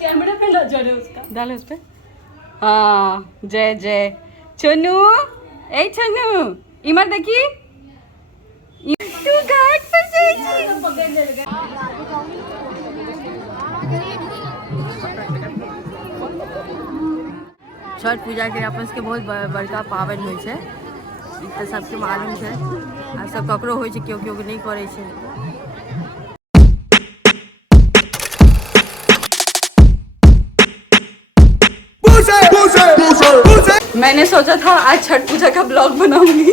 Camera पे नजर है उसका, डालो उस पे। हाँ जय जय चनू, ए चनू इमर देखी तू घाट पर जाएगी। छठ पूजा के अपन के बहुत बड़का पाबनि होइ छै, ई तऽ सबके मालूम छै, आ सब ककरो होइ छै, केओ केओ नहीं करे छै। मैंने सोचा था आज छठ पूजा का ब्लॉग बनाऊंगी,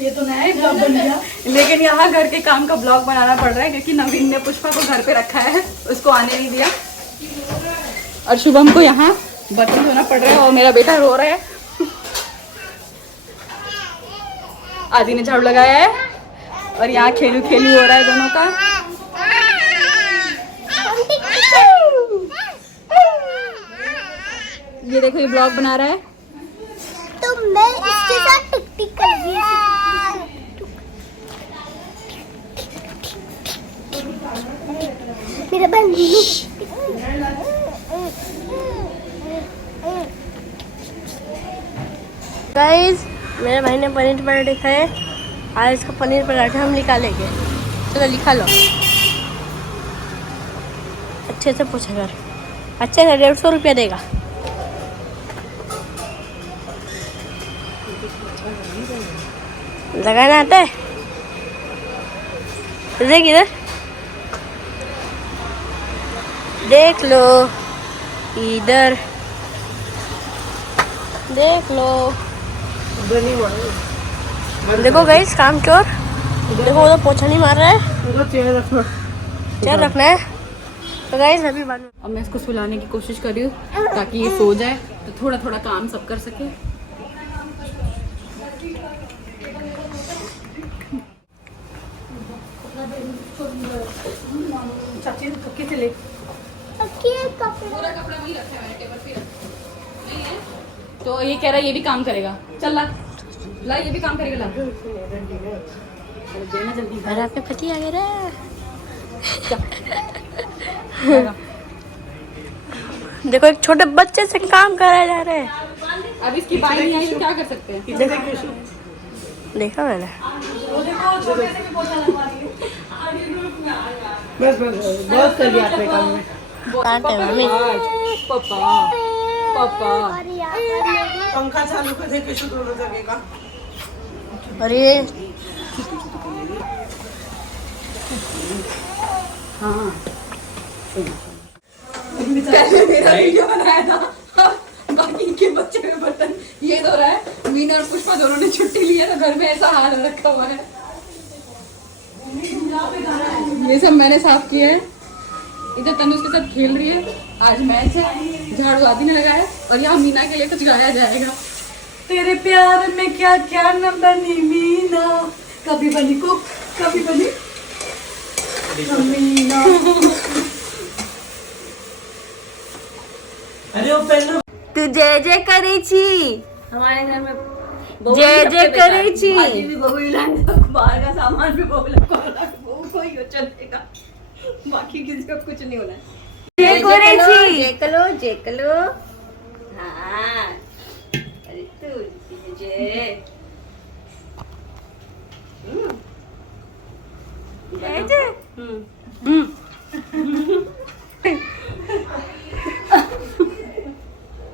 ये तो नया ही ब्लॉग बन गया। लेकिन यहाँ घर के काम का ब्लॉग बनाना पड़ रहा है क्योंकि नवीन ने पुष्पा को घर पे रखा है, उसको आने नहीं दिया, और शुभम को यहाँ बर्तन धोना पड़ रहा है और मेरा बेटा रो रहा है। आदि ने झाड़ू लगाया है और यहाँ खेलू खेलू हो रहा है दोनों का। ये देखो ये ब्लॉग बना रहा है। तो मैं इसके साथ टिक टिक कर रही हूँ। मेरा बंदी गाइस, मेरे भाई ने पनीर पराठे खाए, आज इसका पनीर पराठा हम निकालेंगे। चलो लिखा लो, अच्छे से पूछा कर, अच्छे से 150 रुपया देगा। लगाना आता है, देख इधर, देख लो इधर, देख लो, देखो गाइस काम चोर, देखो वो तो पोछा नहीं मार रहा है, चेयर रखना है। तो गाइस अभी बाद में अब मैं इसको सुलाने की कोशिश कर रही हूँ ताकि ये सो जाए, तो थोड़ा थोड़ा काम सब कर सके। चाची कैसे ले पूरा कपड़ा वही रखा है टेबल पे नहीं है, तो ये कह रहा है ये भी काम करेगा। चल ला ला, ये भी काम करेगा, ला देना जल्दी। और आपके पति आ गए रे। देखो एक छोटे बच्चे से काम कराया जा रहा है। अब इसकी बाई नहीं आई तो क्या कर सकते हैं। देखा मैंने, बस बस बहुत कर दिया आपने काम में। पापा पापा पंखा चालू कर दे कैसे दोनों जगह का। अरे हाँ मेरा वीडियो बनाया था, बाकी के बच्चे में बर्तन ये धो रहा है, मीना और पुष्पा दोनों ने छुट्टी ली है तो घर में ऐसा हाल रखा हुआ है। ये सब मैंने साफ किया है। इधर तनु उसके साथ खेल रही है, आज मैच है, झाड़ू आदि ने लगाया और यहाँ मीना के लिए कुछ गाया जाएगा। तेरे प्यार में क्या क्या न बनी मीना, कभी बनी कुक कभी बनी मीना। अरे वो पहले तू जय जय करे छी, हमारे घर में जय जय करे छी। आज भी बहू लाने बाहर का सामान भी बहू कोई चलेगा, बाकी किसी का कुछ नहीं होना है। जय करे छी, जय कलो हाँ। अरे तू जय जय जय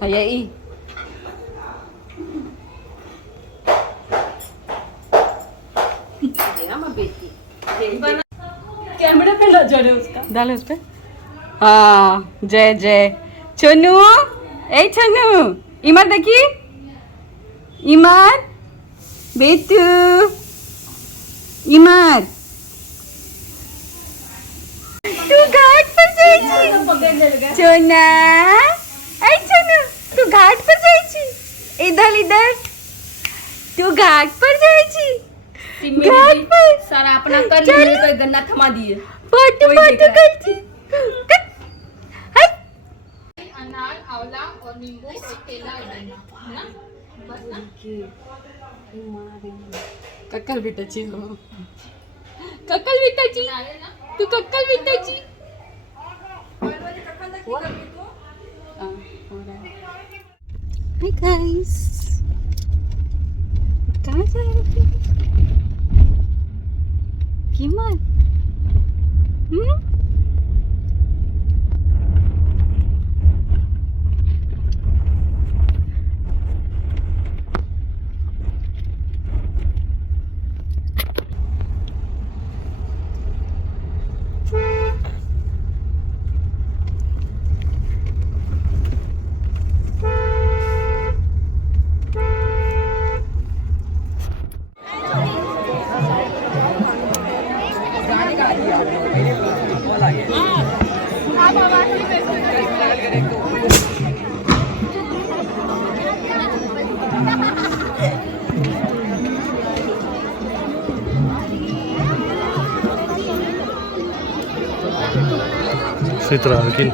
यही कैमरा पे नजर है उसका, डालो उस पे। हाँ जय जय चनू, ए चनू इमर देखी इमर बेटू इमर, तू घाट पर जाएगी चोना, ए चनू तू घाट पर जाएगी, इधर इधर तू घाट पर जाएगी, घाट पर सारा अपना कर लिए तो गन्ना थमा दिए। पार्टी पार्टी करती अनार, आंवला और नींबू और केला और गन्ना, है ना? बस ना? कक्कल बिटाची हो, कक्कल बिटाची, तू कक्कल बिटाची। गाइस, कहाँ जा रहे थे? Gimana? Fitra mungkin.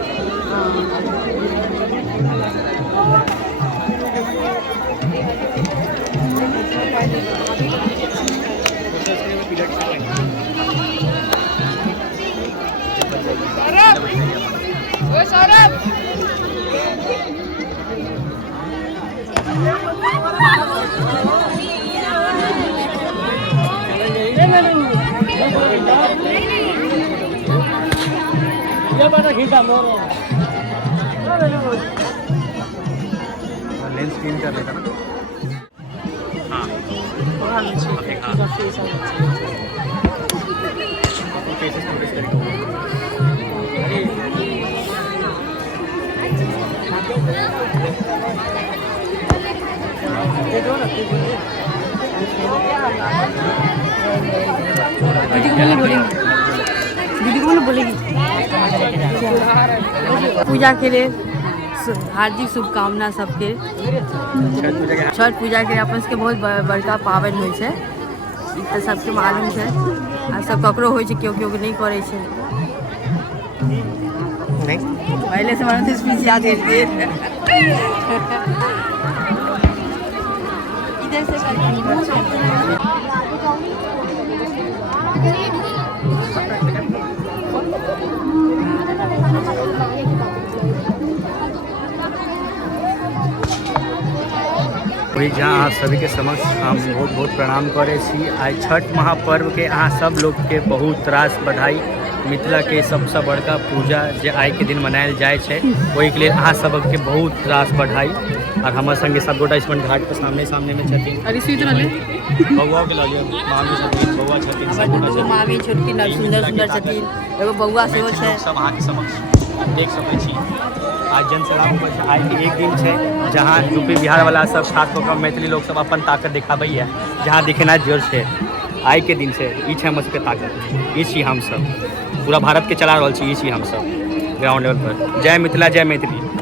Lens clean कर लेगा ना। हाँ दीदी को बोलेगी पूजा के लिए हार्दिक शुभकामना सबके। छठ पूजा के अपन सबके बहुत बड़का पाबनि होइ छै, ई तऽ सबके मालूम छै। आ सब ककरो होइ छै, केओ केओ नहीं करे छै। पहले से मालूम स्पीच याद है इधर से वही जहाँ आप सभी के समक्ष हम बहुत बहुत प्रणाम करे छी। आज छठ महापर्व के अहाँ सब लोग के बहुत रास बधाई। मिथिला के सबसे बड़का पूजा जे आइ के दिन मनायल जाए छै, ओहि के लिए अहाँ सबके बहुत रास बधाई। और हमारे संगे सब गोटा इसमन घाट के सामने सामने में छथिन। अरे स्वीट रहले बउआ के लालियो, मामी छथिन, बउआ छथिन, सब गोटा छथिन। मामी छोटकी सुंदर सुंदर छथिन, एगो बउआ सेहो छै। सब अहाँ के समक्ष देख सकै छी। आज जनसभा पर आइ के एक दिन छै जहाँ यूपी बिहार वाला सब खास कऽ मैथिली लोग सब अपन ताकत दिखाबैया, जहाँ दिखेनाइ जोर छै। आइ के दिन छै, ई छै हमर सबके ताकत, ई छी हम सब पूरा भारत के चला रहल छी, ई छी हम सब ग्राउंड लेवल पर। जय मिथिला, जय मैथिली।